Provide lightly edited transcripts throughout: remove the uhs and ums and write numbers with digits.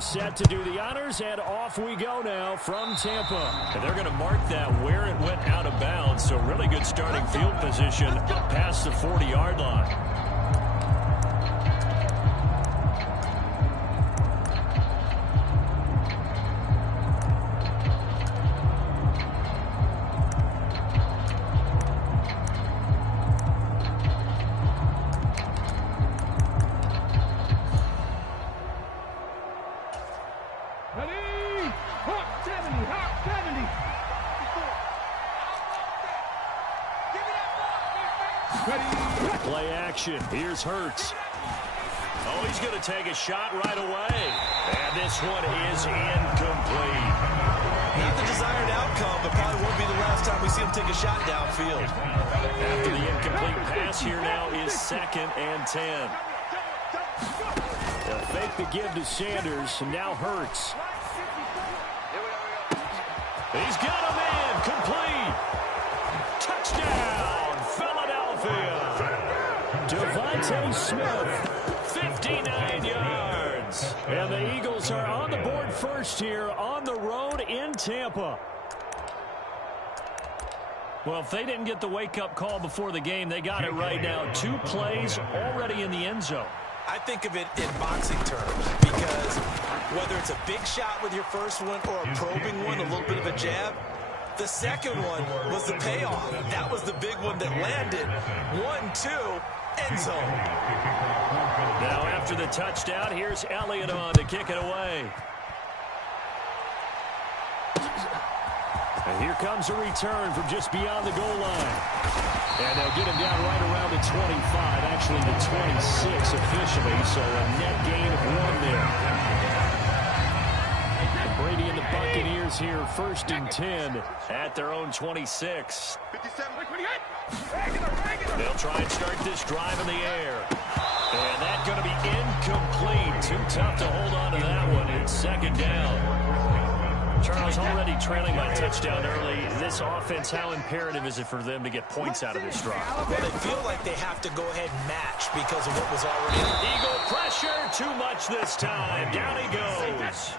is set to do the honors, and off we go now from Tampa. And they're going to mark that where it went out of bounds, so really good starting field position up past the 40-yard line. Play action. Here's Hurts. Oh, he's going to take a shot right away. And this one is incomplete. Not the desired outcome, but probably won't be the last time we see him take a shot downfield. After the incomplete pass, here now is 2nd and 10. They'll fake the give to Sanders, and now Hurts. He's got a man. Complete. Touchdown, Philadelphia. Devontae Smith, 59 yards. And the Eagles are on the board first here on the road in Tampa. Well, if they didn't get the wake-up call before the game, they got it right now. 2 plays already in the end zone. I think of it in boxing terms because whether it's a big shot with your first one or a probing one, a little bit of a jab, the second one was the payoff. That was the big one that landed. 1-2, end zone. Now after the touchdown, here's Elliott on to kick it away. And here comes a return from just beyond the goal line. And they'll get him down right around the 25, actually the 26 officially, so a net gain of 1 there. Brady and the Buccaneers here, 1st and 10 at their own 26. They'll try and start this drive in the air. And that's going to be incomplete. Too tough to hold on to that one. It's 2nd down. Charles, already trailing by touchdown early. This offense, how imperative is it for them to get points out of this drive? Well, they feel like they have to go ahead and match because of what was already. Eagle pressure, too much this time. Down he goes.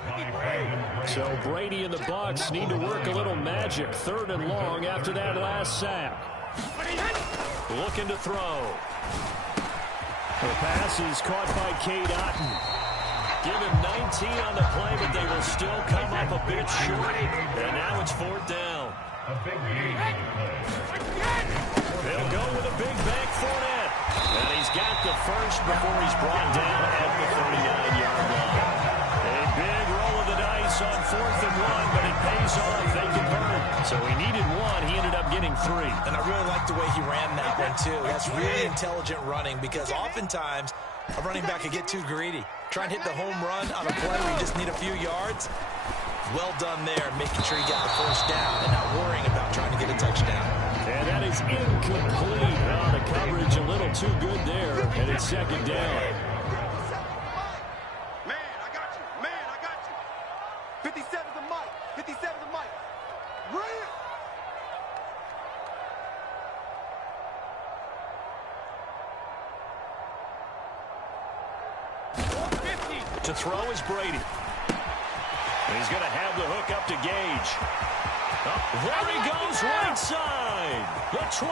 So Brady and the Bucs need to work a little magic. 3rd and long after that last sack. Looking to throw. The pass is caught by Cade Otton. Give him 19 on the play, but they will still come up a bit short. And now it's 4th down. They'll go with a big bank Fournette. And he's got the first before he's brought down at the 39-yard line. A big roll of the dice on 4th and 1, but it pays off. They convert. So he needed 1. He ended up getting 3. And I really like the way he ran that one, too. That's really intelligent running because oftentimes a running back could get too greedy. Try and hit the home run on a play where you just need a few yards. Well done there, making sure you got the first down and not worrying about trying to get a touchdown. And that is incomplete. Well, the coverage a little too good there, and it's 2nd down. Man, I got you. Man, I got you. 57's the mic. 57's the mic. Bring it. To throw is Brady. He's going to have the hook up to Gage. Oh, there he goes, right side. The 20.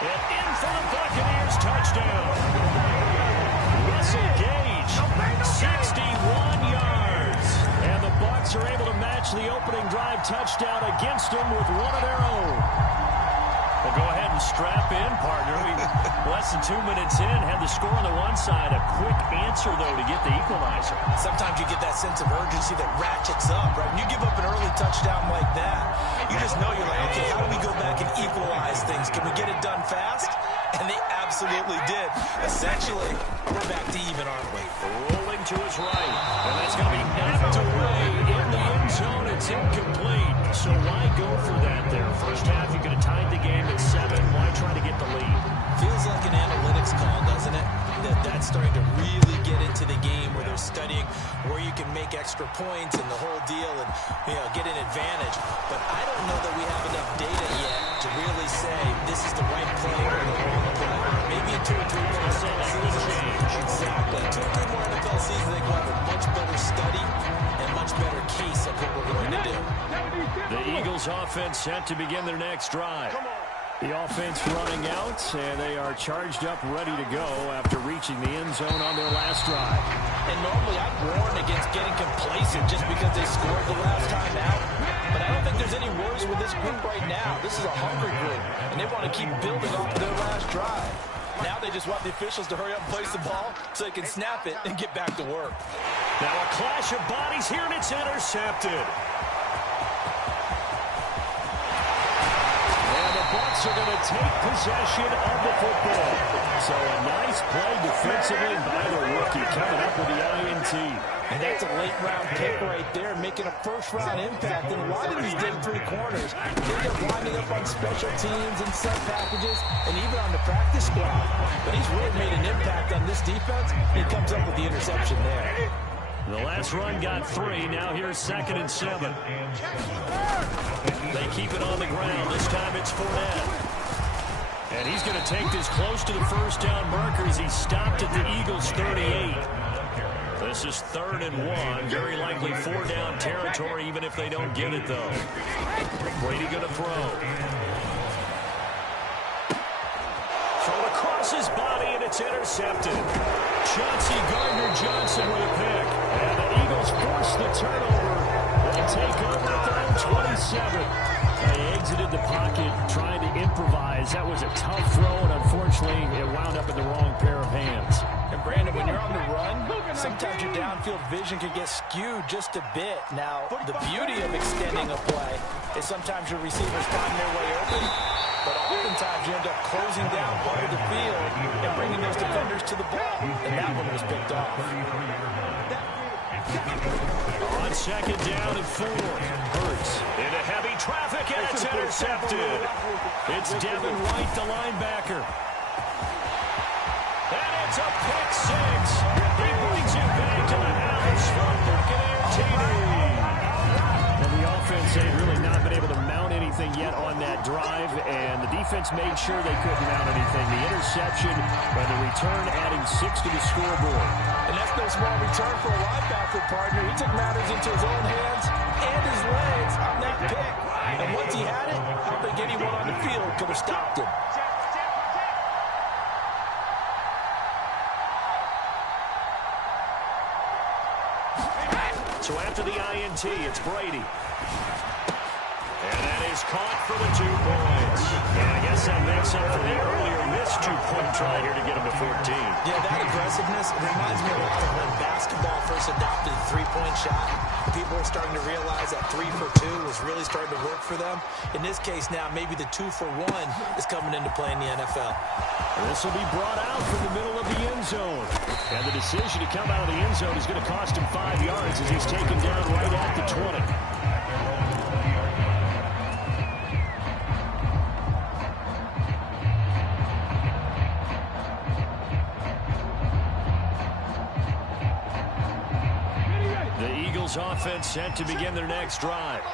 And in for the Buccaneers, touchdown. Russell Gage, 61 yards. And the Bucs are able to match the opening drive touchdown against them with one of their own. Well, go ahead and strap in, partner. Less than 2 minutes in, had the score on the one side. A quick answer, though, to get the equalizer. Sometimes you get that sense of urgency that ratchets up, right? When you give up an early touchdown like that, you just know you're like, okay, how do we go back and equalize things? Can we get it done fast? And they absolutely did. Essentially, we're back to even, aren't we? Rolling to his right. And that's going to be knocked away in the end zone. It's incomplete. So why go for that there? First half, you could have tied the game at 7. Why try to get the lead? Feels like an analytics call, doesn't it? That's starting to really get into the game where they're studying where you can make extra points and the whole deal and, you know, get an advantage. But I don't know that we have enough data yet to really say this is the right play or the wrong play. Maybe in 2 or 3 more NFL seasons. Exactly. 2 or 3 more NFL seasons, they will have a much better The Eagles offense set to begin their next drive. The offense running out, and they are charged up, ready to go after reaching the end zone on their last drive. And normally I'd warn against getting complacent just because they scored the last time out. But I don't think there's any worries with this group right now. This is a hungry group, and they want to keep building off their last drive. Now they just want the officials to hurry up and place the ball so they can snap it and get back to work. Now a clash of bodies here, and it's intercepted. Bucks are going to take possession of the football. So a nice play defensively by the rookie coming up with the INT. And that's a late-round kick right there, making a first-round impact. And a lot of these day three corners, they get winding up on special teams and sub packages and even on the practice squad. But he's really made an impact on this defense. He comes up with the interception there. The last run got 3. Now here's 2nd and 7. They keep it on the ground. This time it's Fournette. And he's going to take this close to the first down markers. He stopped at the Eagles' 38. This is 3rd and 1. Very likely 4-down territory, even if they don't get it, though. Brady going to throw. Throw across his body, and it's intercepted. Chauncey Gardner-Johnson with a pick. And the Eagles force the turnover. They'll take over at their own 27. They exited the pocket trying to improvise. That was a tough throw, and unfortunately, it wound up in the wrong pair of hands. And Brandon, when you're on the run, sometimes your downfield vision can get skewed just a bit. Now, the beauty of extending a play is sometimes your receivers find their way open, but oftentimes you end up closing down part of the field and bringing those defenders to the ball. And that one was picked off. On 2nd down and 4. Hurts into heavy traffic, and it's intercepted. It's Devin White, the linebacker. And it's a pick 6. He brings it back to the house from Buccaneer TD. And the offense had really not been able to mount anything yet on that drive, and the defense made sure they couldn't mount anything. The interception and the return adding 6 to the scoreboard. And that's no small return for a linebacker partner. He took matters into his own hands and his legs on that pick. And once he had it, I don't think anyone on the field could have stopped him. So after the INT, it's Brady. And that is caught for the 2 points. And I guess that makes up for the earlier missed 2-point try here to get him to 14. Yeah, that aggressiveness, it reminds me a lot of when basketball first adopted the 3-point shot. People are starting to realize that 3 for 2 is really starting to work for them. In this case now, maybe the 2 for 1 is coming into play in the NFL. This will be brought out from the middle of the end zone. And the decision to come out of the end zone is going to cost him 5 yards as he's taken down right at the 20. Offense set to begin their next drive.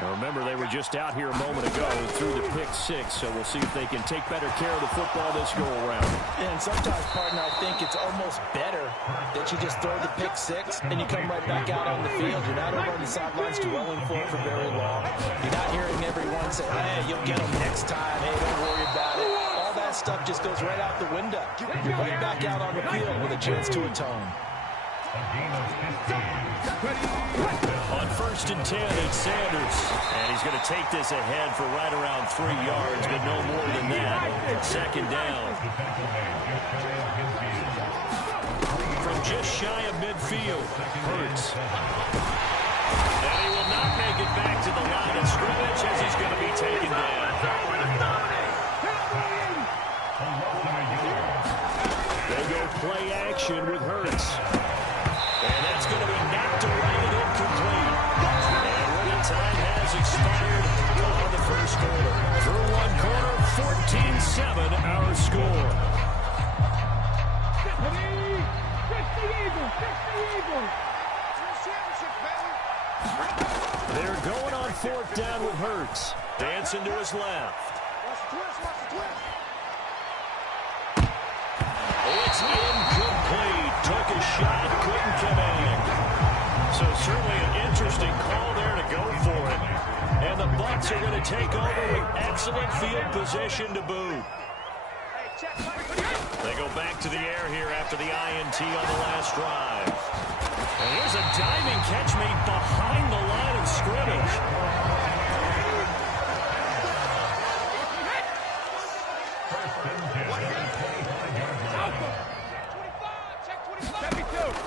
Now remember, they were just out here a moment ago through the pick 6, so we'll see if they can take better care of the football this go-around. And sometimes, partner, I think it's almost better that you just throw the pick 6 and you come right back out on the field. You're not over on the sidelines dwelling for it for very long. You're not hearing everyone say, hey, you'll get them next time. Hey, don't worry about it. All that stuff just goes right out the window. You're right back out on the field with a chance to atone. On 1st and 10, it's Sanders. And he's going to take this ahead for right around 3 yards, but no more than that. 2nd down. From just shy of midfield, Hurts. And he will not make it back to the line of scrimmage as he's going to be taken down. They go play action with Hurts. And that's going to be knocked away and incomplete. And when the time has expired on the first quarter. Through one quarter, 14-7 our score. They're going on 4th down with Hurts. Dancing to his left. It's incomplete. Took a shot, couldn't connect. So certainly an interesting call there to go for it. And the Bucs are going to take over with excellent field position to boot. They go back to the air here after the INT on the last drive. And here's a diving catch made behind the line of scrimmage.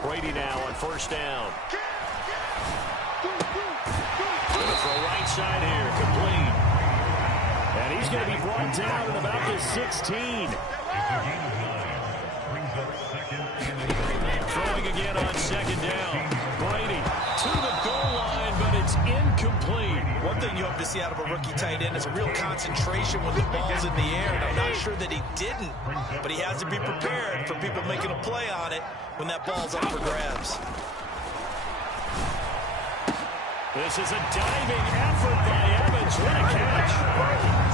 Brady now on first down. Going for a right side here, complete. And he's going to be brought down at about the 16. Throwing again on second down. Brady to the goal line, but it's incomplete. One thing you hope to see out of a rookie tight end is a real concentration when the ball's in the air, and I'm not sure that he didn't, but he has to be prepared for people making a play on it when that ball's up for grabs. This is a diving effort by Evans. What a catch.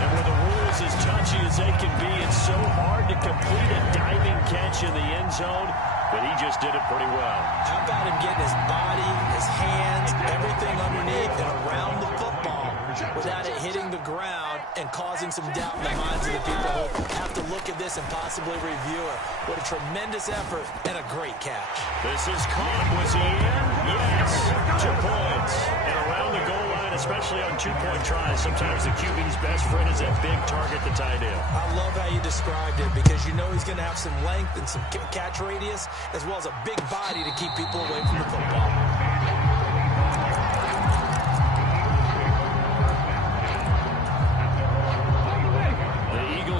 And with the rules as touchy as they can be, it's so hard to complete a diving catch in the end zone, but he just did it pretty well. How about him getting his body, his hands, everything underneath and around the football without it hitting the ground and causing some doubt in the minds of the people who have to look at this and possibly review it. What a tremendous effort and a great catch. This is caught. Was he in? Yes. 2 points. And around the goal line, especially on two-point tries, sometimes the QB's best friend is that big target, the tight end. I love how you described it because you know he's going to have some length and some catch radius as well as a big body to keep people away from the football.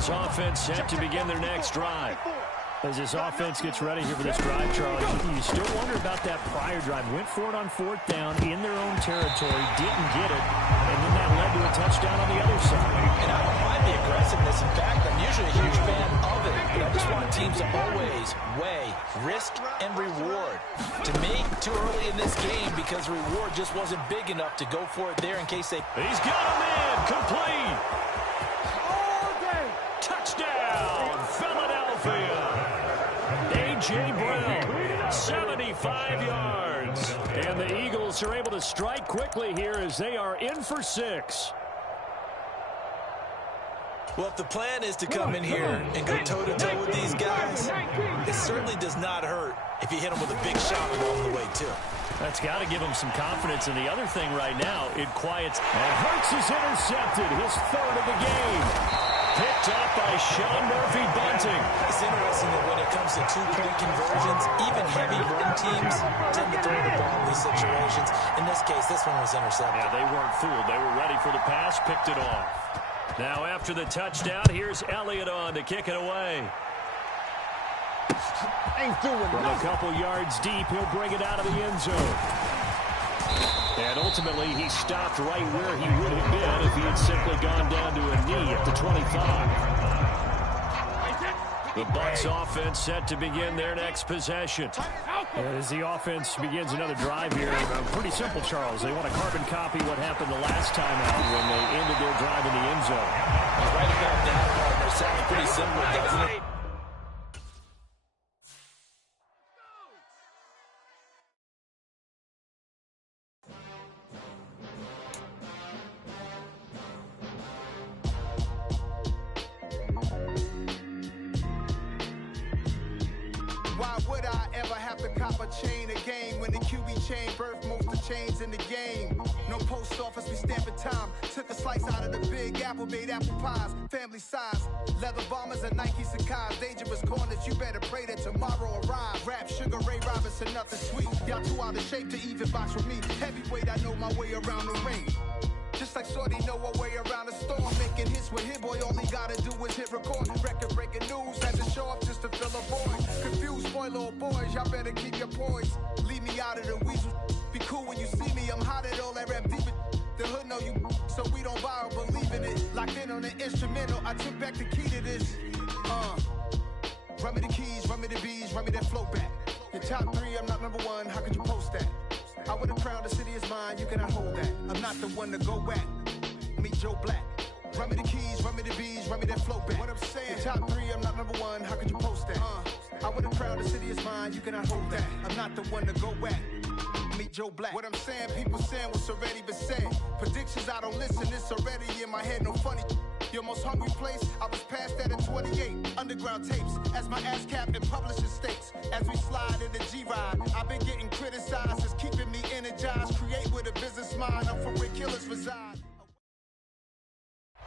Offense set to begin their next drive. As this offense gets ready here for this drive, Charles, you still wonder about that prior drive. Went for it on 4th down in their own territory, didn't get it, and then that led to a touchdown on the other side. And I don't mind the aggressiveness. In fact, I'm usually a huge fan of it, but I just want teams to always weigh risk and reward. To me, too early in this game because the reward just wasn't big enough to go for it there in case they... He's got him in, complete. Touchdown, Philadelphia. A.J. Brown, 75 yards. And the Eagles are able to strike quickly here as they are in for 6. Well, if the plan is to come in here and go toe-to-toe with these guys, it certainly does not hurt if you hit them with a big shot along the way, too. That's got to give him some confidence. And the other thing right now, it quiets. And Hurts is intercepted, his 3rd of the game. Picked up by Sean Murphy-Bunting. It's interesting that when it comes to two-point conversions, even heavy run teams tend to throw the ball in these situations. In this case, this one was intercepted. Yeah, they weren't fooled. They were ready for the pass, picked it off. Now after the touchdown, here's Elliott on to kick it away. From a couple yards deep, he'll bring it out of the end zone. And ultimately, he stopped right where he would have been if he had simply gone down to a knee at the 25. The Bucs offense set to begin their next possession. As the offense begins another drive here, pretty simple, Charles. They want to carbon copy what happened the last time out when they ended their drive in the end zone. Right about that, partner. Sounds pretty simple, doesn't it? Why would I ever have to cop a chain a game when the QB chain birthed most of chains in the game? No post office, we stamping time. Took a slice out of the big apple, made apple pies, family size. Leather bombers and Nike Sacai's. Dangerous corners, you better pray that tomorrow arrives. Rap, Sugar Ray Robinson, nothing sweet. Y'all too out of shape to even box with me. Heavyweight, I know my way around the ring. Just like Shorty know her way around the storm. Making hits with Hit Boy, all he gotta do is hit record. Record-breaking news, had to show up just to fill a void. Confused, spoiled little boys, y'all better keep your poise. Leave me out of the weasel. Be cool when you see me, I'm hot at all that rap deep. The hood know you, so we don't borrow, believe in it. Locked in on the instrumental, I took back the key to this. Run me the keys, run me the bees, run me that flow back. Your top 3, I'm not number 1, how could you post that? I would have crowned the city is mine, you cannot hold that. I'm not the one to go back. Meet Joe Black. Run me the keys, run me the bees, run me that flow back. What I'm saying, your top 3, I'm not number 1, how could you post that? I would have crowned the city is mine, you cannot hold that. I'm not the one to go back. Meet Joe Black. What I'm saying, people saying what's already been said. Predictions, I don't listen, it's already in my head, no funny. Your most hungry place, I was past that at 28. Underground tapes, as my ass capped in publishing states. As we slide in the G-Ride, I've been getting criticized, it's keeping me energized. Create with a business mind, I'm from where killers reside.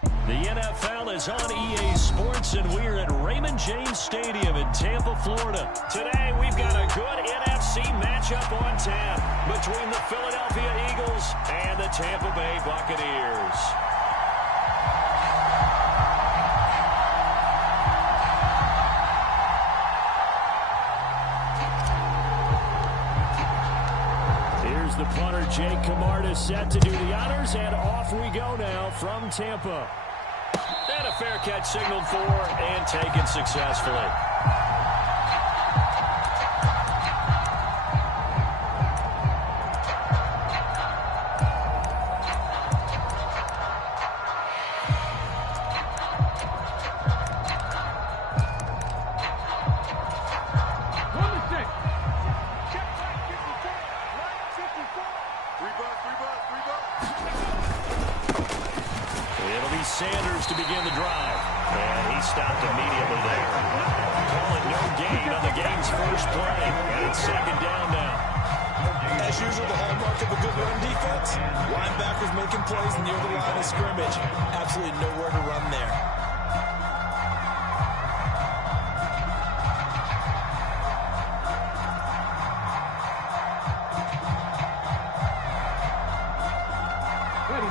The NFL is on EA Sports, and we're at Raymond James Stadium in Tampa, Florida. Today, we've got a good NFC matchup on tap between the Philadelphia Eagles and the Tampa Bay Buccaneers. Here's the punter, Jake Camarda, set to do the honors, and off we go now from Tampa. And a fair catch signaled for and taken successfully. Sanders to begin the drive. And he stopped immediately there. Calling no gain on the game's first play. And it's second down now. As usual, the hallmark of a good run defense, linebackers making plays near the line of scrimmage. Absolutely nowhere to run there.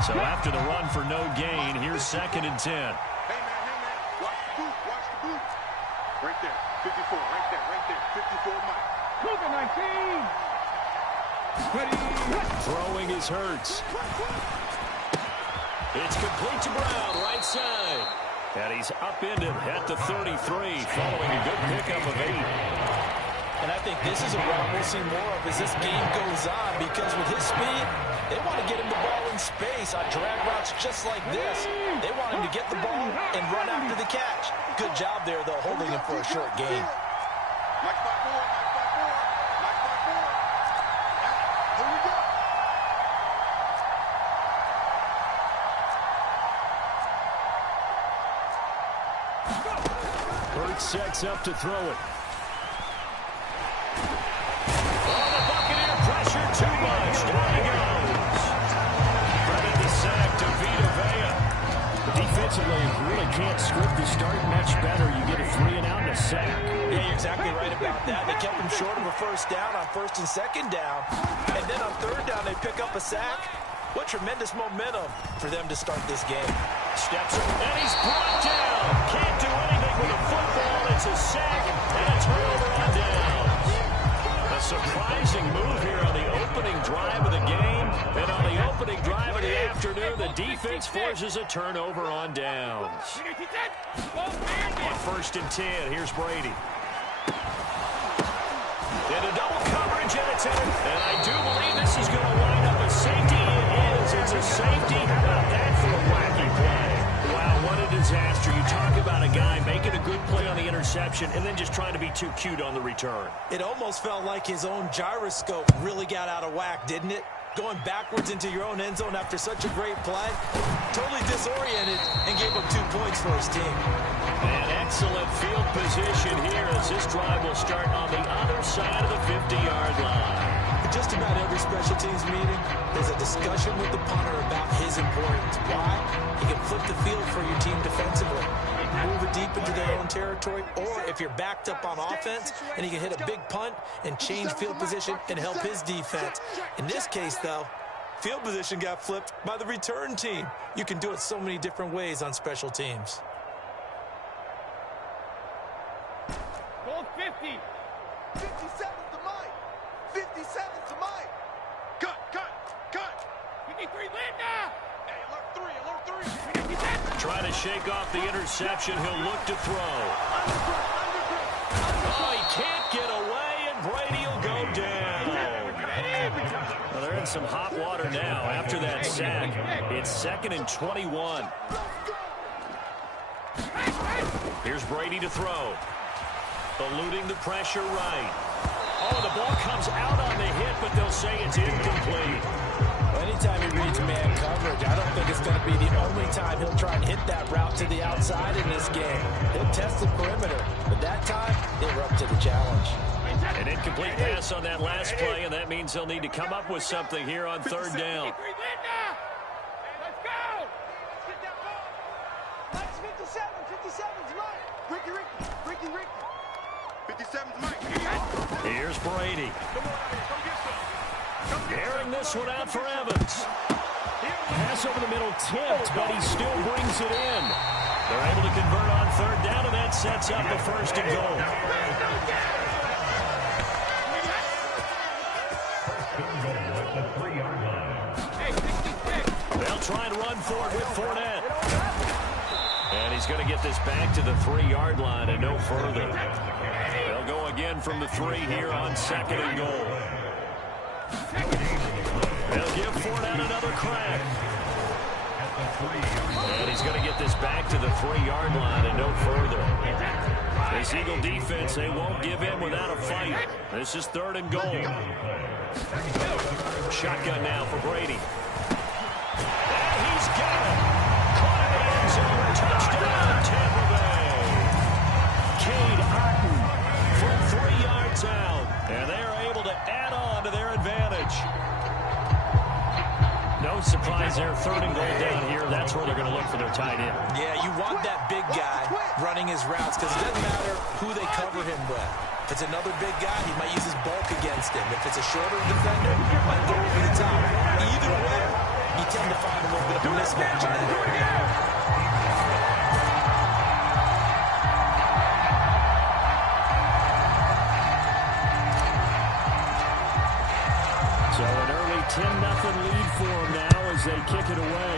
So after the run for no gain, here's second and 10. Hey, man, watch the boot, watch the boot. Right there, 54, right there, 54, Mike. Cougar 19. Throwing is Hurts. It's complete to Brown, right side. And he's upended at the 33, following a good pickup of 8. And I think this is a route we'll see more of as this game goes on, because with his speed, they want to get him the ball in space on drag routes just like this. They want him to get the ball and run after the catch. Good job there, though, holding him for a short gain. Mike 5-4, Mike 5-4, Mike 5-4. Here we go. Hurts sets up to throw it. Oh, the Buccaneer pressure too much. Down he goes. Credit the sack to Vita Vea. Defensively, you really can't script the start much better. You get a 3 and out and a sack. Yeah, you're exactly right about that. They kept him short of a first down on first and second down. And then on third down, they pick up a sack. What tremendous momentum for them to start this game. Steps up, and he's brought down. Can't do anything with a football. It's a sack and a turnover on downs. A surprising move here on the opening drive of the game. And on the opening drive of the afternoon, the defense forces a turnover on downs. On first and 10, here's Brady. Into double coverage, and it's in. And I do believe this is going to wind up a safety. It is. It's a safety. How about that for a wacky play? Wow, what a disaster. You talk about a guy making a good play on the interception and then just trying to be too cute on the return. It almost felt like his own gyroscope really got out of whack, didn't it? Going backwards into your own end zone after such a great play. Totally disoriented and gave up 2 points for his team. An excellent field position here as this drive will start on the other side of the 50-yard line. In just about every special teams meeting, there's a discussion with the punter about his importance. Why? He can flip the field for your team defensively, move it deep into their own territory, or if you're backed up on offense, and he can hit a big punt and change field position and help his defense. In this case, though, field position got flipped by the return team. You can do it so many different ways on special teams. Goal 50. 57's the Mike. 57's the Mike. Cut. 53 Linda. Hey, alert 3. Trying to shake off the interception. He'll look to throw. Oh, he can't get away, and Brady will go down. Well, they're in some hot water now after that sack. It's second and 21. Here's Brady to throw. Eluding the pressure right. Oh, the ball comes out on the hit, but they'll say it's incomplete. Anytime he reads man coverage, I don't think it's going to be the only time he'll try and hit that route to the outside in this game. He'll test the perimeter, but that time, they were up to the challenge. An incomplete pass on that last play, and that means they'll need to come up with something here on third down. Let's go! Get that ball! That's 57's right. Ricky. 57's Mike. Here's Brady. Airing this one out for Evans. Pass over the middle tipped, but he still brings it in. They're able to convert on third down, and that sets up the first and goal. They'll try and run for it with Fournette. And he's going to get this back to the 3-yard line and no further. They'll go again from the 3 here on second and goal. They'll give Fournette another crack. And he's going to get this back to the 3-yard line and no further. This Eagle defense, they won't give in without a fight. This is third and goal. Shotgun now for Brady. And he's got it. Caught in the end zone. Touchdown, Tampa Bay. Cade Otton from 3 yards out. And they are able to add on to their advantage. No surprise there. Third and goal down here. That's where they're going to look for their tight end. Yeah, you want that big guy running his routes because it doesn't matter who they cover him with. If it's another big guy, he might use his bulk against him. If it's a shorter defender, he might go over the top. Either way, you tend to find a little bit of a mismatch in that area. So an early 10-0 lead for them now as they kick it away.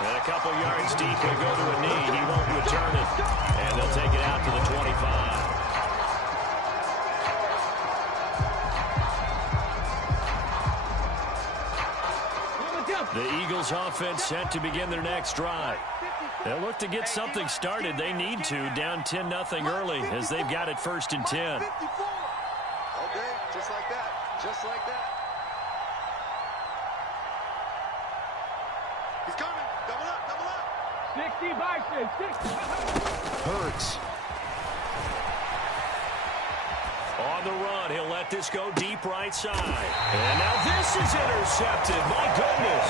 And a couple yards deep, he'll go to a knee. He won't return it. And they'll take it out to the 25. The Eagles offense set to begin their next drive. They'll look to get something started. They need to, down 10-0 early as they've got it 1st and 10. Okay, just like that. Just like that. He's coming. Double up, double up. 60 Bison, 60. Hurts. On the run, he'll let this go deep right side. And now this is intercepted. My goodness.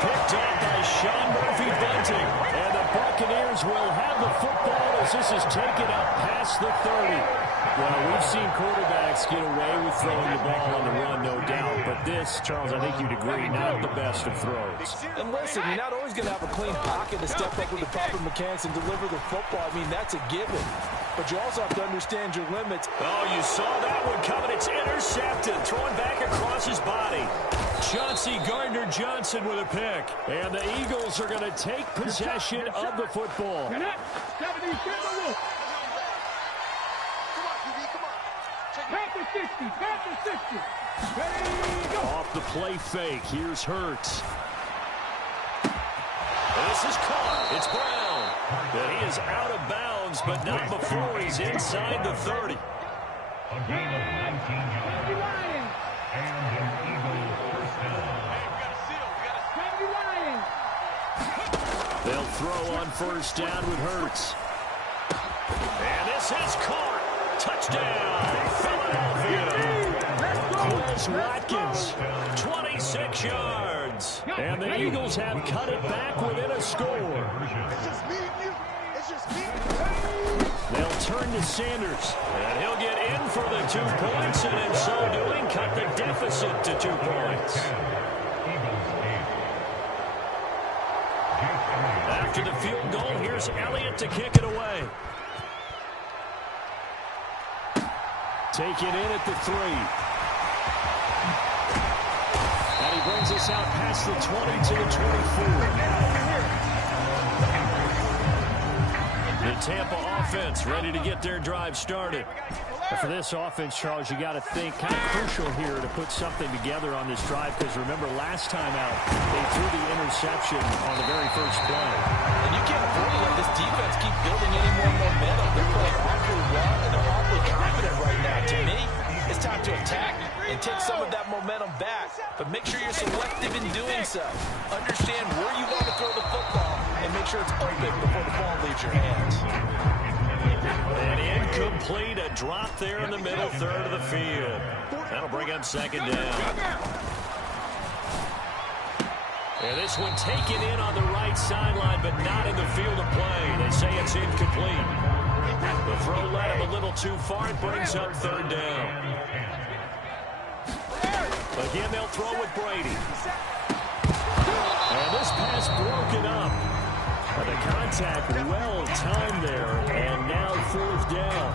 Picked up by Sean Murphy-Bunting. And the Buccaneers will have the football as this is taken up past the 30. Well, we've seen quarterbacks get away with throwing the ball on the run, no doubt. But this, Charles, I think you'd agree, not the best of throws. And listen, you're not always going to have a clean pocket to step up with the proper mechanics and deliver the football. I mean, that's a given. But you also have to understand your limits. Oh, you saw that one coming. It's intercepted. Thrown back across his body. Chauncey Gardner-Johnson with a pick. And the Eagles are going to take possession of the football. Come on, QB, come on. Panther 60, Panther 60. Ready, go. Off the play fake. Here's Hurts. This is caught. It's Brown. And he is out of bounds, but not before he's inside the 30. A gain of 19 yards. And an Eagle first down. They'll throw on first down with Hurts. And this is caught. Touchdown, Philadelphia. Chris Watkins, 26 yards. And the Eagles have cut it back within a score. It's just me and you. It's just me. They'll turn to Sanders. And he'll get in for the 2 points, and in so doing, cut the deficit to 2 points. After the field goal, here's Elliott to kick it away. Taken in at the 3. And he brings us out past the 20 to the 24. The Tampa offense ready to get their drive started. For this offense, Charles, you got to think kind of crucial here to put something together on this drive, because remember last time out they threw the interception on the very first play. And you can't afford to let this defense keep building any more momentum. They're playing awfully well, and they're awfully confident right now. To me, it's time to attack and take some of that momentum back, but make sure you're selective in doing so. Understand where you want to throw the football and make sure it's open before the ball leaves your hands. An incomplete, a drop there in the middle third of the field. That'll bring up second down. And this one taken in on the right sideline, but not in the field of play. They say it's incomplete. The throw led him a little too far. It brings up third down. Again, they'll throw with Brady. And this pass broken up. The contact well timed there, and now fourth down.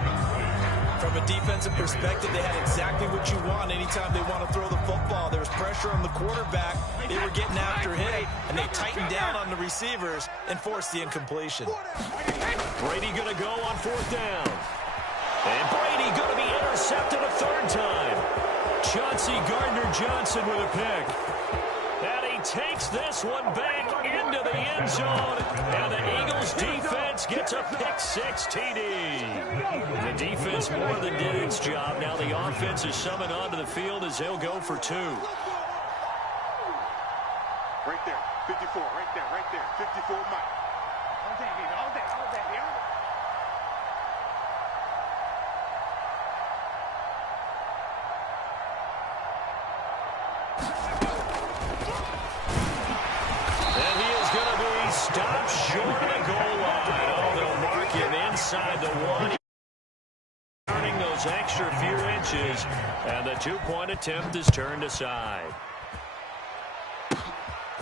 From a defensive perspective, they had exactly what you want anytime they want to throw the football. There was pressure on the quarterback. They were getting after him, and they tightened down on the receivers and forced the incompletion. Brady going to go on fourth down. And Brady going to be intercepted a third time. Chauncey Gardner-Johnson with a pick. And he takes this one back into the end zone. And the Eagles defense gets a pick-6 TD. The defense more than did its job. Now the offense is summoned onto the field as they'll go for two. Right there, 54, right there, 54 Mike. All day, baby, all day. Stopped short of the goal line. Oh, they'll mark him inside the one. Earning those extra few inches, and the two-point attempt is turned aside.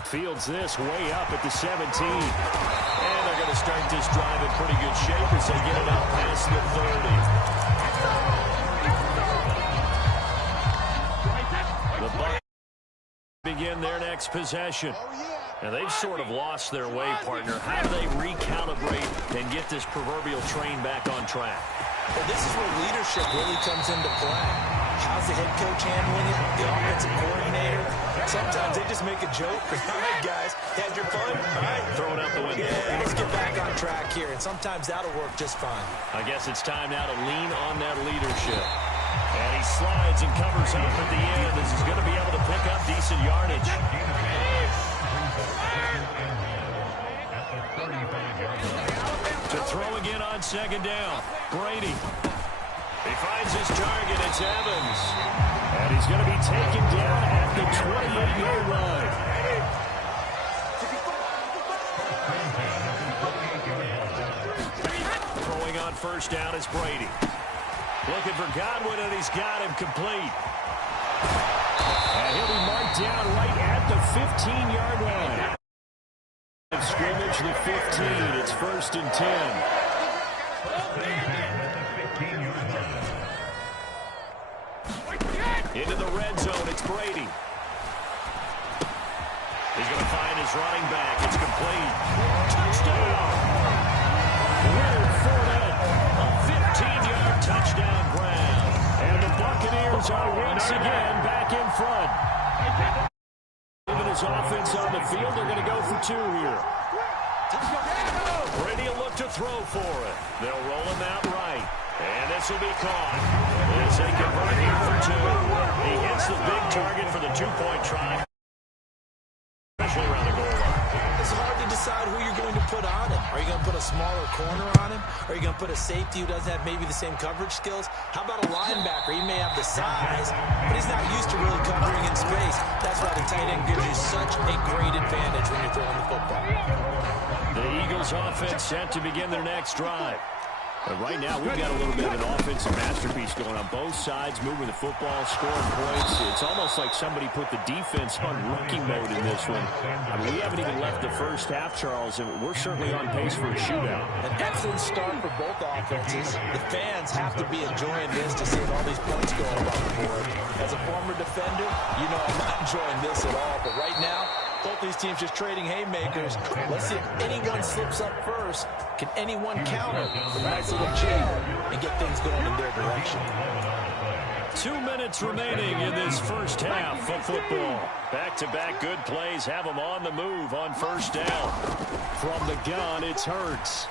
Fields this way up at the 17. And they're going to start this drive in pretty good shape as they get it out past the 30. The Bucs begin their next possession. And they've sort of lost their way, partner. How do they recalibrate and get this proverbial train back on track? Well, this is where leadership really comes into play. How's the head coach handling it? The offensive coordinator? Sometimes they just make a joke. All right, guys, had your fun? All right. Throw it out the window. Yeah, let's get back on track here. And sometimes that'll work just fine. I guess it's time now to lean on that leadership. And he slides and covers up at the end as he's going to be able to pick up decent yardage. To throw again on second down. Brady. He finds his target. It's Evans. And he's going to be taken down at the 28-yard line. Throwing on first down is Brady. Looking for Godwin, and he's got him complete. And he'll be marked down right at the 15-yard line. Scrimmage the 15. It's first and 10. Into the red zone. It's Brady. He's going to find his running back. It's complete. Touchdown. Leonard Fournette. A 15-yard touchdown grab. And the Buccaneers are once again back in front. Even his offense on the field, they're going to go for two here. Brady will look to throw for it. They'll roll him out right. And this will be caught. As they convert here for two. He hits the big target for the two-point try. Especially around the goal line. It's hard to decide who you're going to put on him. Are you going to put a smaller corner on him? Are you going to put a safety who doesn't have maybe the same coverage skills? How about a linebacker? He may have the size, but he's not used to really covering in space. That's why the tight end gives you such a great advantage when you're throwing the football. The Eagles offense set to begin their next drive. But right now, we've got a little bit of an offensive masterpiece going on both sides, moving the football, scoring points. It's almost like somebody put the defense on rookie mode in this one. I mean, we haven't even left the first half, Charles, and we're certainly on pace for a shootout. An excellent start for both offenses. The fans have to be enjoying this to see all these points going around the board. As a former defender, you know I'm not enjoying this at all. But right now, both these teams just trading haymakers. Let's see if anyone slips up first. Can anyone counter the nice little jab? and get things going in their direction. 2 minutes remaining in this first half of football. Back-to-back good plays have them on the move on first down. From the gun, it's Hurts.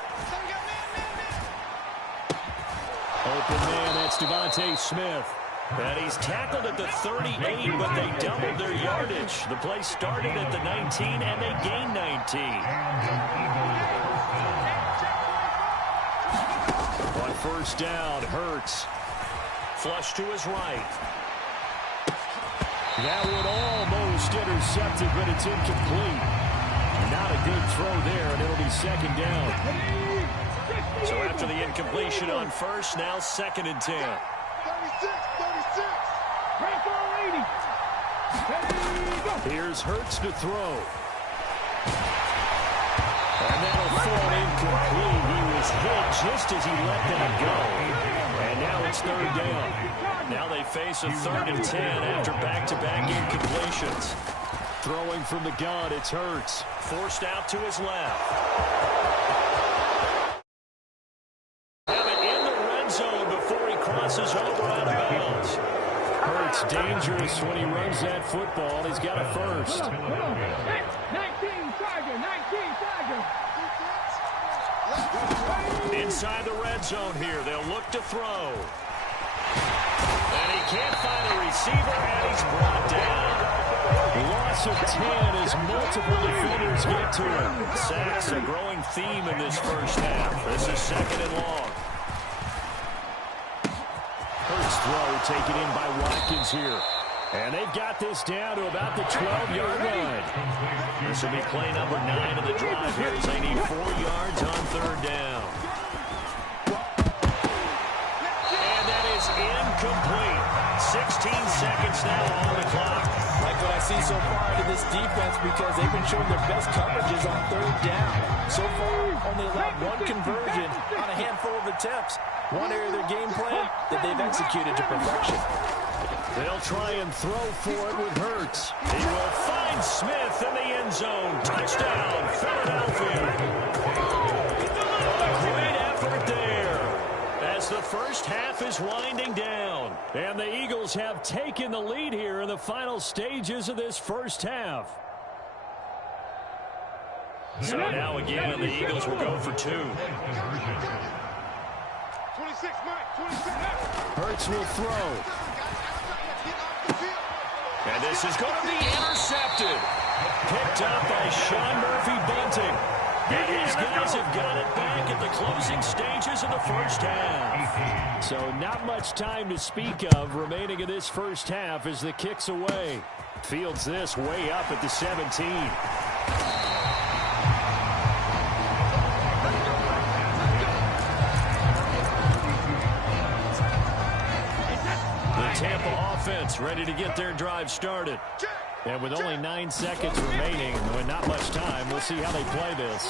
Open man, that's Devontae Smith. And he's tackled at the 38, but they doubled their yardage. The play started at the 19, and they gained 19. On first down, Hurts. Flush to his right. That would almost intercept it, but it's incomplete. Not a good throw there, and it'll be second down. So after the incompletion on first, now second and 10. 36. Here's Hurts to throw. And that'll fall incomplete. He was hit just as he let that go. And now it's third down. Now they face a 3rd and 10 after back-to-back incompletions. Throwing from the gun, it's Hurts. Forced out to his left. Have it in the red zone before he crosses over out of bounds. Hurts dangerous when he runs that football. He's got a first. 19 Tiger, 19 Tiger. Inside the red zone here, they'll look to throw. And he can't find a receiver, and he's brought down. Loss of 10 as multiple defenders get to him. Sacks a growing theme in this first half. This is second and long. Hurts throw taken in by Watkins here. And they've got this down to about the 12-yard line. This will be play number 9 of the drive here as they need 4 yards on third down. And that is incomplete. 16 seconds now on the clock. Like what I see so far into this defense, because they've been showing their best coverages on third down. So far, only allowed 1 conversion on a handful of attempts. One area of their game plan that they've executed to perfection. They'll try and throw for it with Hurts. He will find Smith in the end zone. Touchdown, Philadelphia. A great effort there as the first half is winding down. And the Eagles have taken the lead here in the final stages of this first half. So now again, the Eagles will go for 2. 26, Mike, 26. Hurts will throw. And this is going to be intercepted. Picked up by Sean Murphy-Bunting. And these guys have got it back at the closing stages of the first half. So not much time to speak of remaining in this first half as the kick's away. Fields this way up at the 17. Tampa offense ready to get their drive started. And with only 9 seconds remaining and not much time, we'll see how they play this.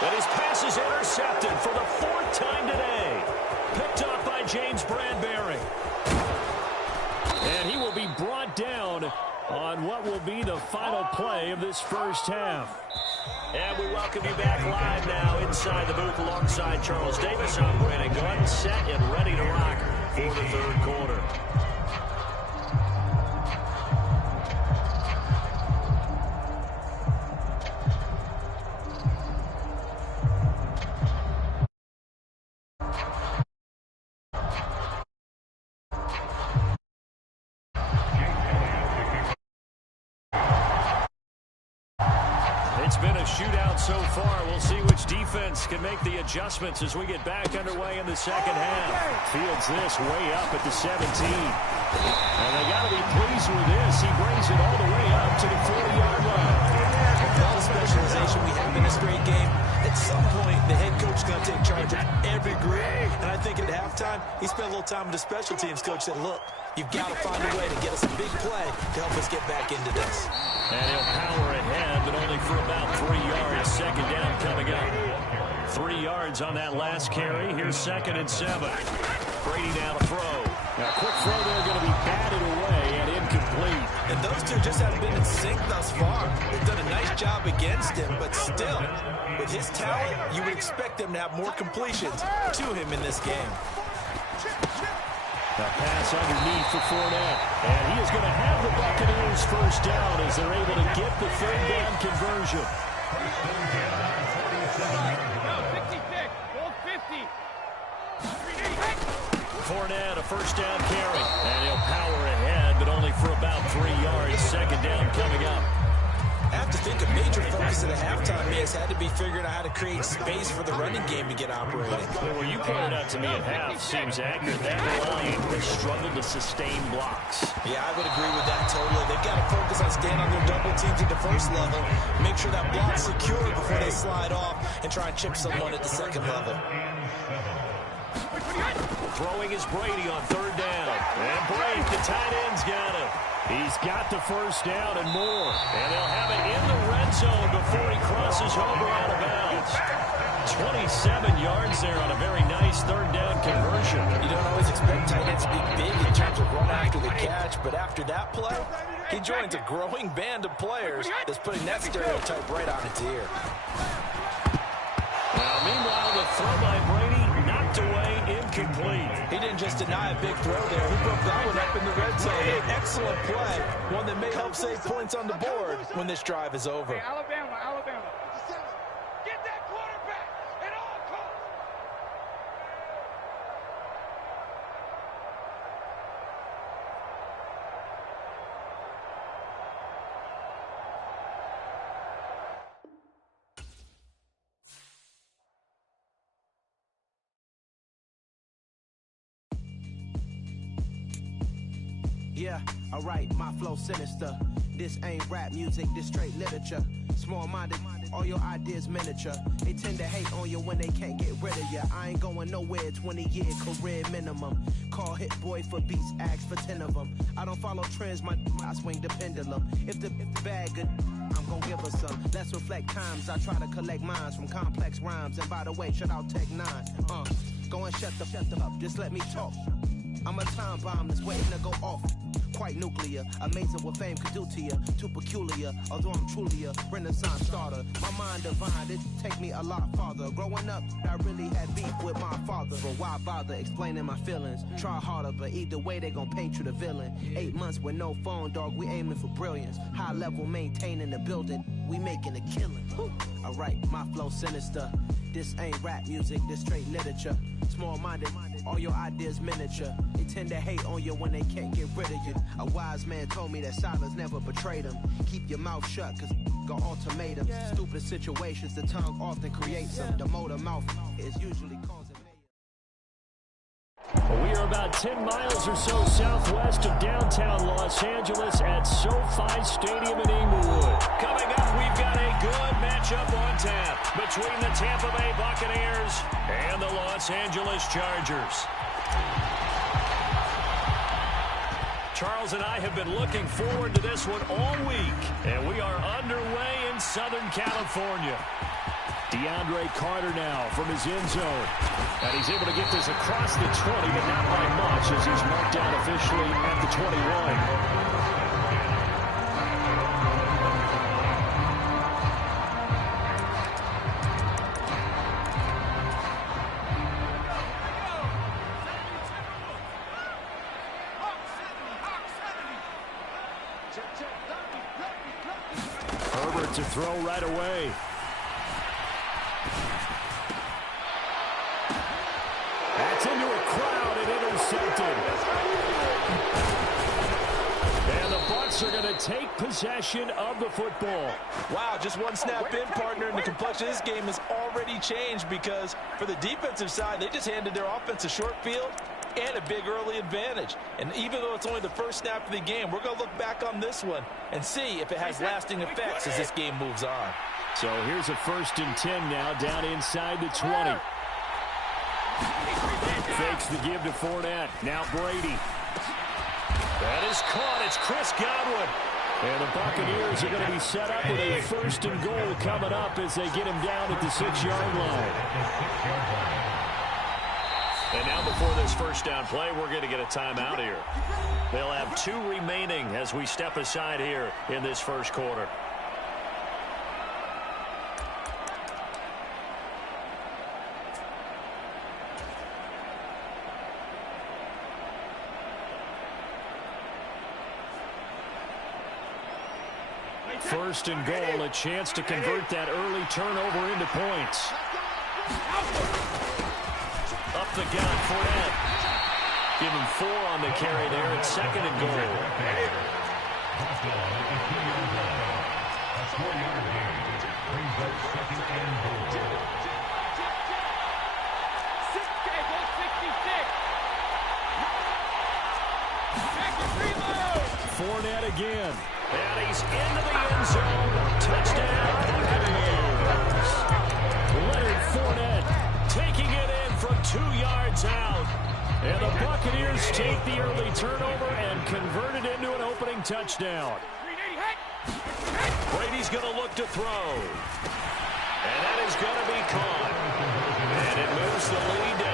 And his pass is intercepted for the 4th time today. Picked up by James Bradbury. And he will be brought down on what will be the final play of this first half. And we welcome you back live now inside the booth alongside Charles Davis. I'm Brandon Glenn, set and ready to rock for the 3rd quarter. It's been a shootout so far. We'll see which defense can make the adjustments as we get back underway in the second half. Fields this way up at the 17. And they got to be pleased with this. He brings it all the way up to the 40-yard line. With all the specialization we have in this great game, at some point the head coach is going to take charge of every group. And I think at halftime, he spent a little time with the special teams coach that, look, you've got to find a way to get us a big play to help us get back into this. And he'll power ahead, but only for about 3 yards. Second down coming up. 3 yards on that last carry. Here's 2nd and 7. Brady now to throw. Now, quick throw there going to be batted away and incomplete. And those two just haven't been in sync thus far. They've done a nice job against him, but still, with his talent, you would expect them to have more completions to him in this game. The pass underneath for Fournette. And he is going to have the Buccaneers first down as they're able to get the third down conversion. Fournette, a first down carry. And he'll power ahead, but only for about 3 yards. Second down coming up. I have to think a major focus at the halftime had to be figuring out how to create space for the running game to get operating. Well, what you pointed out to me at half seems accurate. That line has struggled to sustain blocks. Yeah, I would agree with that totally. They've got to focus on staying on their double teams at the first level, make sure that block's secure before they slide off and try and chip someone at the second level. Throwing is Brady on third down. And Brady, the tight end's got him. He's got the first down and more. And they'll have it in the red zone before he crosses over out of bounds. 27 yards there on a very nice third down conversion. You don't always expect tight ends to be big in terms of run after the catch, but after that play, he joins a growing band of players that's putting that stereotype right on its ear. Now, meanwhile, the throw by Brady knocked away, incomplete. He didn't just deny a big throw there. He broke that one up in the red zone. An excellent play, one that may help save points on the board when this drive is over. Hey, Alabama. Get that quarterback at all costs. Yeah, alright, my flow sinister. This ain't rap music, this straight literature. Small-minded, all your ideas miniature. They tend to hate on you when they can't get rid of you. I ain't going nowhere, 20-year career minimum. Call Hit Boy for beats, ask for 10 of them. I don't follow trends, I swing the pendulum. If the bag good, I'm gonna give her some. Let's reflect times, I try to collect minds from complex rhymes. And by the way, shut out Tech 9. Go and shut the up, just let me talk. I'm a time bomb that's waiting to go off. Quite nuclear, amazing what fame could do to you. Too peculiar, although I'm truly a renaissance starter. My mind divine, it take me a lot farther. Growing up, I really had beef with my father. But why bother explaining my feelings? Try harder, but either way they gon' paint you the villain. 8 months with no phone, dog, we aiming for brilliance. High level maintaining the building, we making a killing. Alright, my flow sinister. This ain't rap music, this straight literature. Small-minded, all your ideas miniature. They tend to hate on you when they can't get rid of you. A wise man told me that silence never betrayed him. Keep your mouth shut, cause got ultimatums. Stupid situations, the tongue often creates them. The motor mouth is usually causing We are about 10 miles or so southwest of downtown Los Angeles at SoFi Stadium in Inglewood. Coming up, we've got a good matchup on tap between the Tampa Bay Buccaneers and the Los Angeles Chargers. Charles and I have been looking forward to this one all week, and we are underway in Southern California. DeAndre Carter now from his end zone. And he's able to get this across the 20, but not by much as he's marked down officially at the 21. Herbert to throw right away. That's into a crowd and intercepted. And the Bucs are going to take possession of the football. Wow, just one snap in, partner, and the complexion of this game has already changed because for the defensive side, they just handed their offense a short field and a big early advantage. And even though it's only the first snap of the game, we're going to look back on this one and see if it has lasting effects as this game moves on. So here's a 1st and 10 now down inside the 20. Fakes the give to Fournette. Now Brady. That is caught. It's Chris Godwin. And the Buccaneers are going to be set up with a 1st and goal coming up as they get him down at the 6-yard line. And now before this first down play, we're going to get a timeout here. They'll have 2 remaining as we step aside here in this first quarter. First and goal, a chance to convert that early turnover into points. Up the gut, Fournette. Give him 4 on the carry there. It's second and goal. A 4-yard gain brings up second and goal. Fournette again. And he's into the end zone. Touchdown, Buccaneers. Leonard Fournette taking it in from 2 yards out. And the Buccaneers take the early turnover and convert it into an opening touchdown. Brady's going to look to throw. And that is going to be caught. And it moves the lead to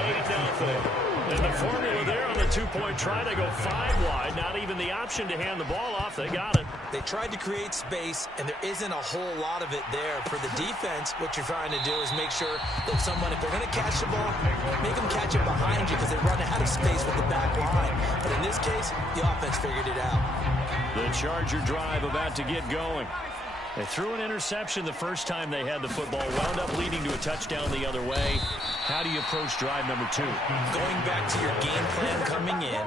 8-0. And the formula there on the 2-point try, they go 5 wide. Not even the option to hand the ball off. They got it. They tried to create space, and there isn't a whole lot of it there. For the defense, what you're trying to do is make sure that someone, if they're going to catch the ball, make them catch it behind you because they run out of space with the back line. But in this case, the offense figured it out. The Charger drive about to get going. They threw an interception the first time they had the football, wound up leading to a touchdown the other way. How do you approach drive number 2? Going back to your game plan coming in,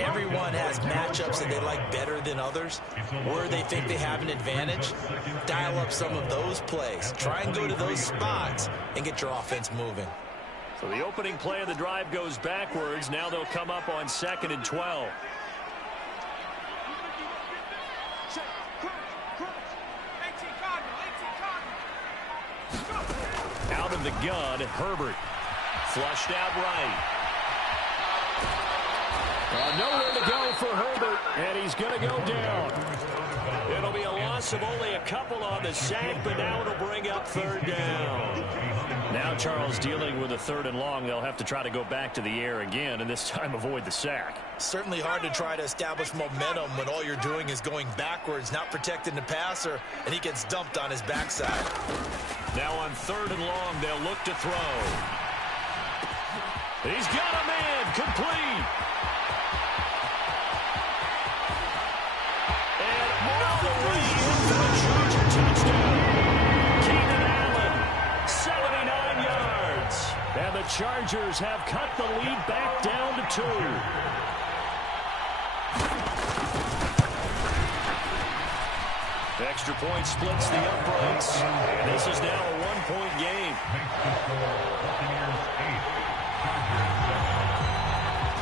everyone has matchups that they like better than others. Where they think they have an advantage, dial up some of those plays. Try and go to those spots and get your offense moving. So the opening play of the drive goes backwards. Now they'll come up on 2nd and 12. Out of the gun, Herbert. Flushed out right. Nowhere to go for Herbert, and he's going to go down. It'll be a loss of only a couple on the sack, but now it'll bring up 3rd down. Now Charles dealing with a 3rd and long. They'll have to try to go back to the air again, and this time avoid the sack. Certainly hard to try to establish momentum when all you're doing is going backwards, not protecting the passer, and he gets dumped on his backside. Now on 3rd and long, they'll look to throw. He's got a man, complete. And all the way in for the Charger touchdown. Keenan Allen, 79 yards. And the Chargers have cut the lead back down to 2. Extra point splits the uprights. And this is now a 1-point game.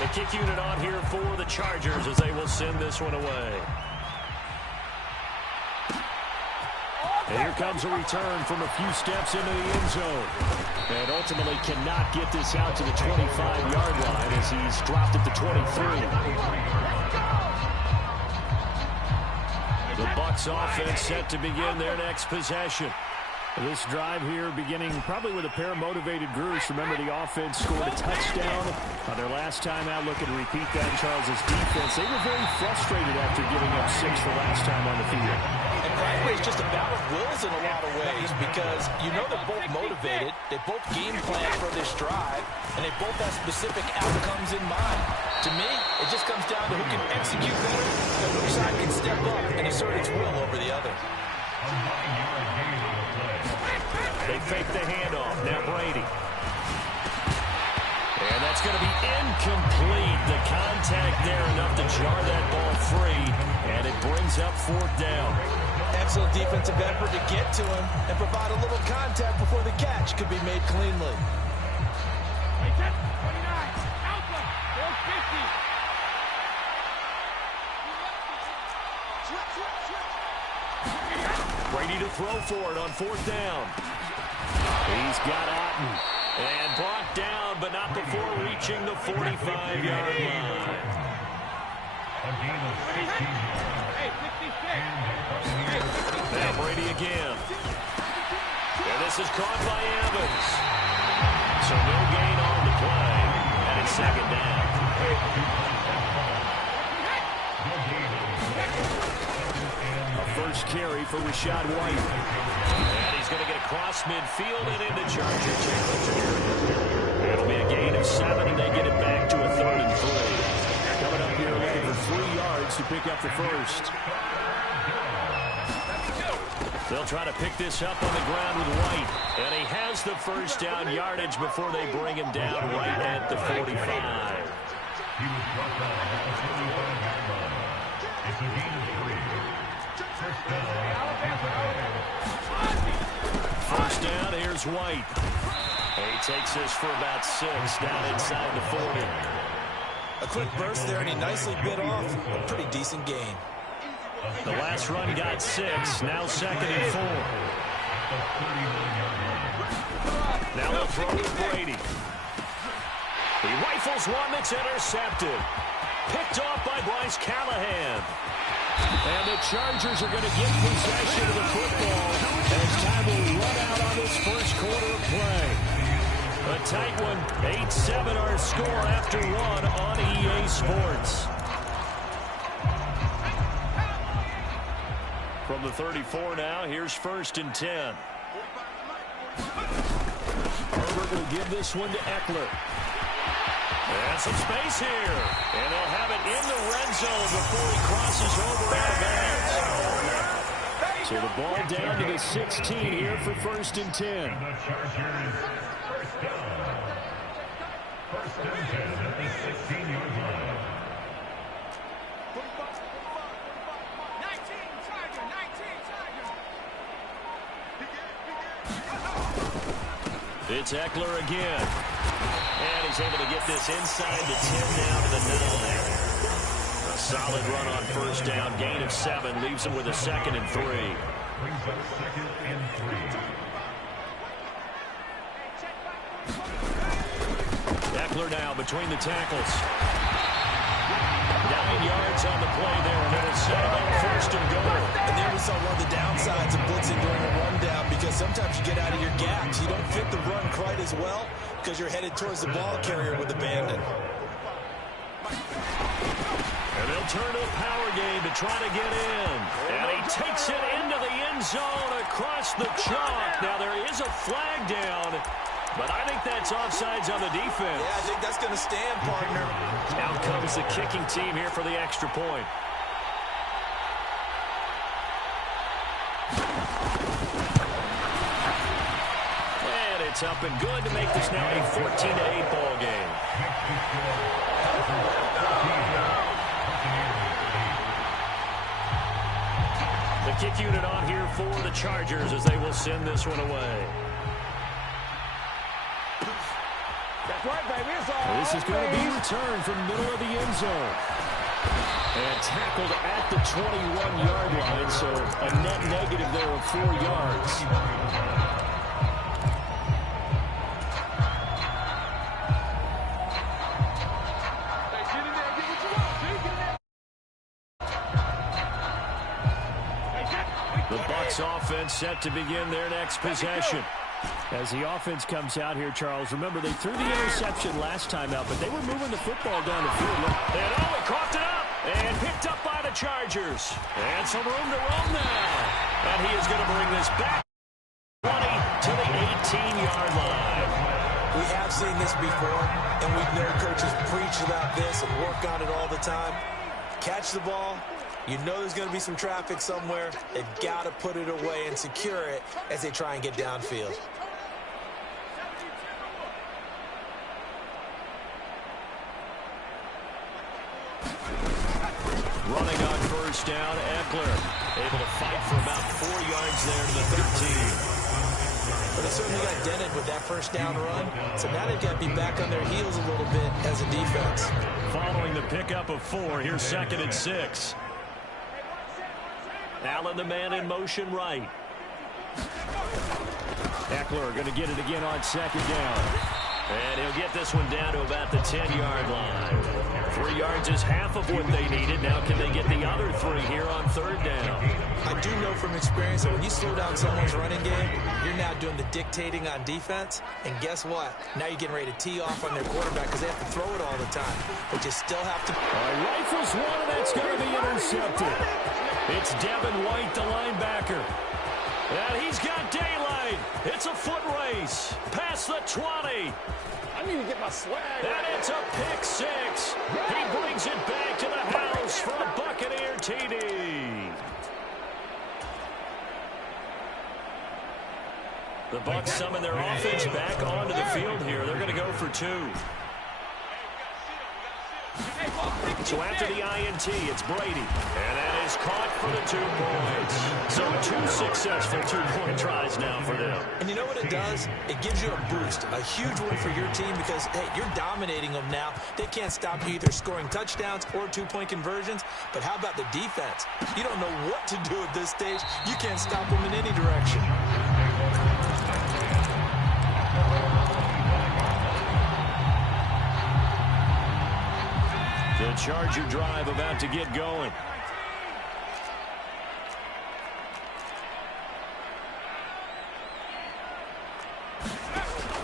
The kick unit on here for the Chargers as they will send this one away. And here comes a return from a few steps into the end zone. And ultimately cannot get this out to the 25-yard line as he's dropped at the 23. The Bucs offense set to begin their next possession. This drive here beginning probably with a pair of motivated groups. Remember, the offense scored a touchdown on their last time out. Looking to repeat that in Charles' defense. They were very frustrated after giving up 6 the last time on the field. And frankly, it's just a battle of wills in a lot of ways because you know they're both motivated. They both game plan for this drive, and they both have specific outcomes in mind. To me, it just comes down to who can execute better and which side can step up and assert its will over the other. They fake the handoff. Now Brady. And that's going to be incomplete. The contact there enough to jar that ball free. And it brings up 4th down. Excellent defensive effort to get to him and provide a little contact before the catch could be made cleanly. Brady to throw for it on 4th down. He's got Otten. And brought down, but not before reaching the 45-yard line. Now Brady again. And this is caught by Evans. So no gain on the play. And it's second down. A first carry for Rachaad White. And he's going to get across midfield and into Charger territory. It'll be a gain of 7, and they get it back to a 3rd and 3. Coming up here looking for 3 yards to pick up the first. They'll try to pick this up on the ground with White. And he has the first down yardage before they bring him down right at the 45. He was brought down at the 45-yard line. It's a gain of 3. First down, Tampa Bay. First down, here's White. He takes this for about 6 down inside the 40. A quick burst there, and he nicely bit off. A pretty decent gain. The last run got 6, now 2nd and 4. Now they'll throw with Brady. He rifles one that's intercepted. Picked off by Bryce Callahan. And the Chargers are going to get possession of the football as time will run out on this first quarter of play. A tight one, 8-7 our score after 1 on EA Sports. From the 34 now, here's 1st and 10. Herbert will give this one to Eckler. And some space here. And they'll have it in the red zone before he crosses over out of bounds. So the ball down to the 16 here for 1st and 10. And the Chargers, first down. 1st and 10 at the 16-yard line. It's Eckler again. And he's able to get this inside the 10 down to the 9. A solid run on first down. Gain of 7. Leaves him with a 2nd and 3. Brings up 2nd and 3. Eckler now between the tackles. 9 yards on the play there. And it'll set him up 1st and goal. And there we saw one of the downsides of blitzing during a rundown, because sometimes you get out of your gaps. You don't fit the run quite as well because you're headed towards the ball carrier with abandon. And they'll turn to a power game to try to get in. And he takes it into the end zone across the chalk. Now there is a flag down, but I think that's offsides on the defense. Yeah, I think that's going to stand, partner. Out comes the kicking team here for the extra point. And it's up and good to make this now a 14-8 ball game. The kick unit on here for the Chargers as they will send this one away. This is going to be returned from the middle of the end zone. And tackled at the 21-yard line, so a net negative there of 4 yards. The Bucs offense set to begin their next possession. As the offense comes out here, Charles, remember they threw the interception last time out, but they were moving the football down the field. And oh, he coughed it up and picked up by the Chargers. And some room to roam now. And he is going to bring this back 20 to the 18-yard line. We have seen this before, and we've known coaches preach about this and work on it all the time. Catch the ball. You know there's going to be some traffic somewhere. They've got to put it away and secure it as they try and get downfield. Running on first down, Eckler able to fight for about 4 yards there to the 13. But they certainly got dented with that first down run, so now they've got to be back on their heels a little bit as a defense. Following the pickup of 4, here's 2nd and 6. Allen, the man in motion right. Eckler going to get it again on 2nd down. And he'll get this one down to about the 10-yard line. 3 yards is half of what they needed. Now can they get the other 3 here on third down? I do know from experience that when you slow down someone's running game, you're now doing the dictating on defense. And guess what? Now you're getting ready to tee off on their quarterback because they have to throw it all the time. But you still have to. Rifles one, and that's going to be intercepted. It's Devin White, the linebacker. And he's got daylight. It's a foot race. Past the 20. I need to get my swag. And it's a pick 6. He brings it back to the house for a Buccaneer TD. The Bucs summon their offense back onto the field here. They're going to go for 2. So after the INT, it's Brady. And that is caught for the 2 points. So 2 successful 2-point tries now for them. And you know what it does? It gives you a boost, a huge win for your team because, hey, you're dominating them now. They can't stop you either scoring touchdowns or 2-point conversions. But how about the defense? You don't know what to do at this stage. You can't stop them in any direction. The Charger drive about to get going.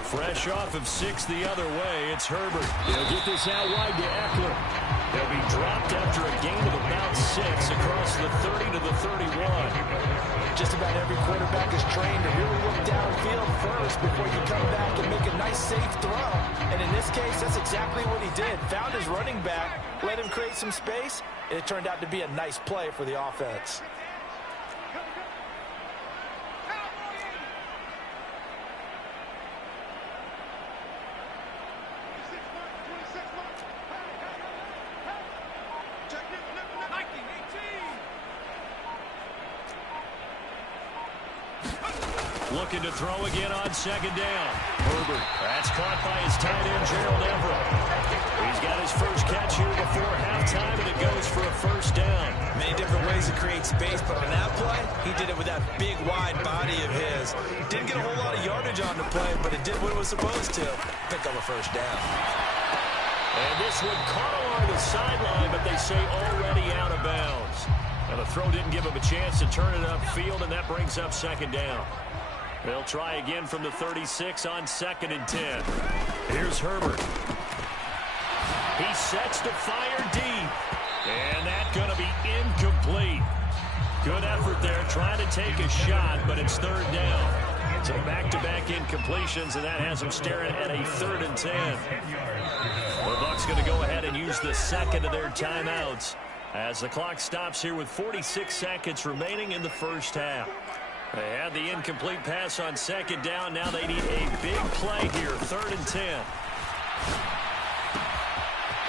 Fresh off of 6 the other way, it's Herbert. He'll get this out wide to Eckler. They'll be dropped after a gain of about 6 across the 30 to the 31. Just about every quarterback is trained to really look downfield first before you come back and make a nice, safe throw. And in this case, that's exactly what he did. Found his running back, let him create some space, and it turned out to be a nice play for the offense. Looking to throw again on second down. Herbert, that's caught by his tight end, Gerald Everett. He's got his first catch here before halftime, and it goes for a first down. Many different ways to create space, but on that play, he did it with that big, wide body of his. Didn't get a whole lot of yardage on the play, but it did what it was supposed to. Pick up a first down. And this one caught along the sideline, but they say already out of bounds. Now the throw didn't give him a chance to turn it upfield, and that brings up second down. They'll try again from the 36 on 2nd and 10. Here's Herbert. He sets to fire deep. And that's going to be incomplete. Good effort there trying to take a shot, but it's 3rd down. So back-to-back incompletions, and that has them staring at a 3rd and 10. The Bucs going to go ahead and use the second of their timeouts as the clock stops here with 46 seconds remaining in the first half. They had the incomplete pass on 2nd down. Now they need a big play here, 3rd and 10.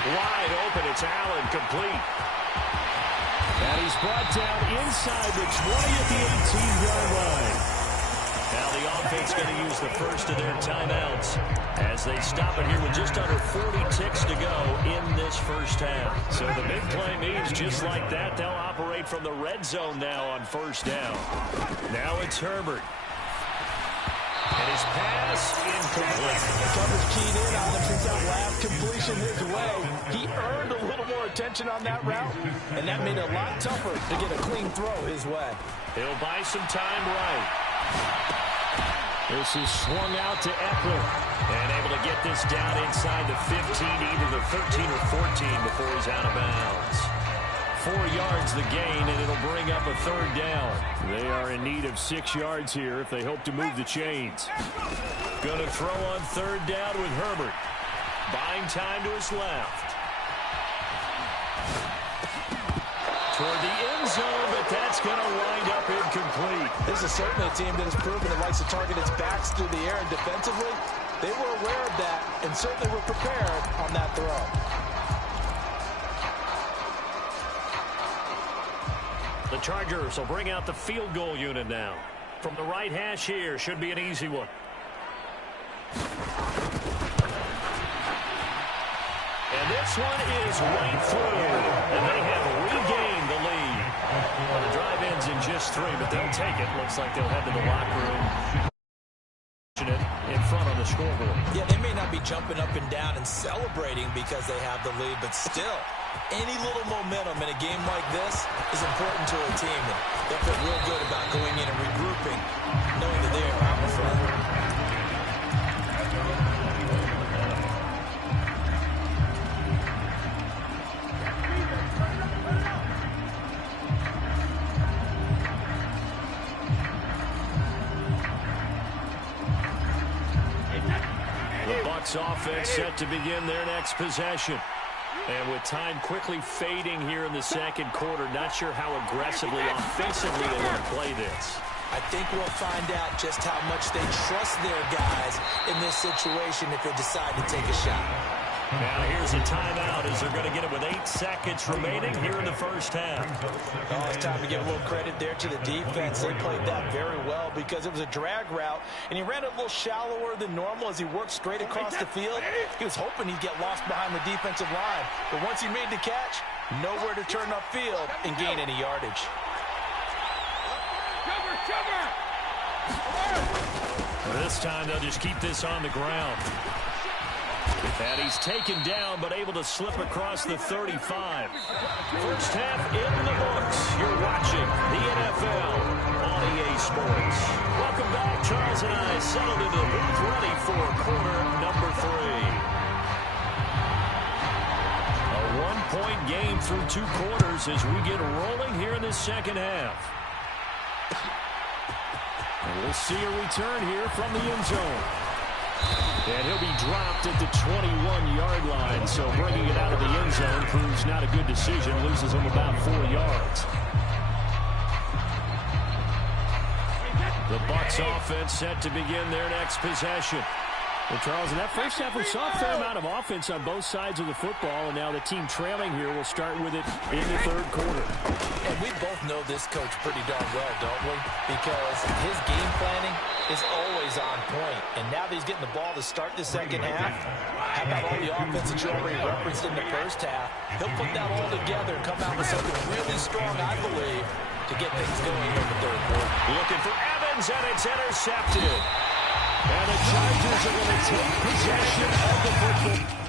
Wide open, it's Allen, complete. And he's brought down inside the 20 at the 18-yard line. Now the offense going to use the first of their timeouts as they stop it here with just under 40 ticks to go in this first half. So the big play means just like that, they'll operate from the red zone now on first down. Now it's Herbert. And his pass incomplete. Coverage keyed in on him since that last completion his way. He earned a little more attention on that route, and that made it a lot tougher to get a clean throw his way. He'll buy some time right. This is swung out to Eckler. And able to get this down inside the 15, either the 13 or 14 before he's out of bounds. 4 yards the gain, and it'll bring up a 3rd down. They are in need of 6 yards here if they hope to move the chains. Going to throw on 3rd down with Herbert. Buying time to his left. Toward the end zone, but that's going to wind up incomplete. This is certainly a team that has proven it likes to target its backs through the air, and defensively, they were aware of that and certainly were prepared on that throw. The Chargers will bring out the field goal unit now. From the right hash here, should be an easy one. And this one is right through. And they have regained the lead. Well, the drive ends in just 3, but they'll take it. Looks like they'll head to the locker room. In front on the scoreboard. Yeah, they may not not be jumping up and down and celebrating because they have the lead, but still, any little momentum in a game like this is important to a team. And they'll feel real good about going in and regrouping, knowing that they are out in front. The Bucs offense set to begin their next possession. And with time quickly fading here in the second quarter, not sure how aggressively, offensively they want to play this. I think we'll find out just how much they trust their guys in this situation if they decide to take a shot. Now here's a timeout as they're going to get it with 8 seconds remaining here in the first half. Oh, it's time to give a little credit there to the defense. They played that very well because it was a drag route, and he ran it a little shallower than normal as he worked straight across the field. He was hoping he'd get lost behind the defensive line, but once he made the catch, nowhere to turn upfield and gain any yardage. This time they'll just keep this on the ground. And he's taken down, but able to slip across the 35. First half in the books. You're watching the NFL on EA Sports. Welcome back. Charles and I settled into the booth, ready for quarter number 3. A one-point game through 2 quarters as we get rolling here in the second half. And we'll see a return here from the end zone. And he'll be dropped at the 21-yard line, so bringing it out of the end zone proves not a good decision, loses him about 4 yards. The Bucs offense set to begin their next possession. Well, Charles, in that first half, we saw a fair amount of offense on both sides of the football, and now the team trailing here will start with it in the third quarter. And we both know this coach pretty darn well, don't we? Because his game planning is always on point. And now that he's getting the ball to start the second half, how about all the offense that you already referenced in the first half? He'll put that all together and come out with something really strong, I believe, to get things going here in the third quarter. Looking for Evans, and it's intercepted. And the Chargers are going to take possession of the football.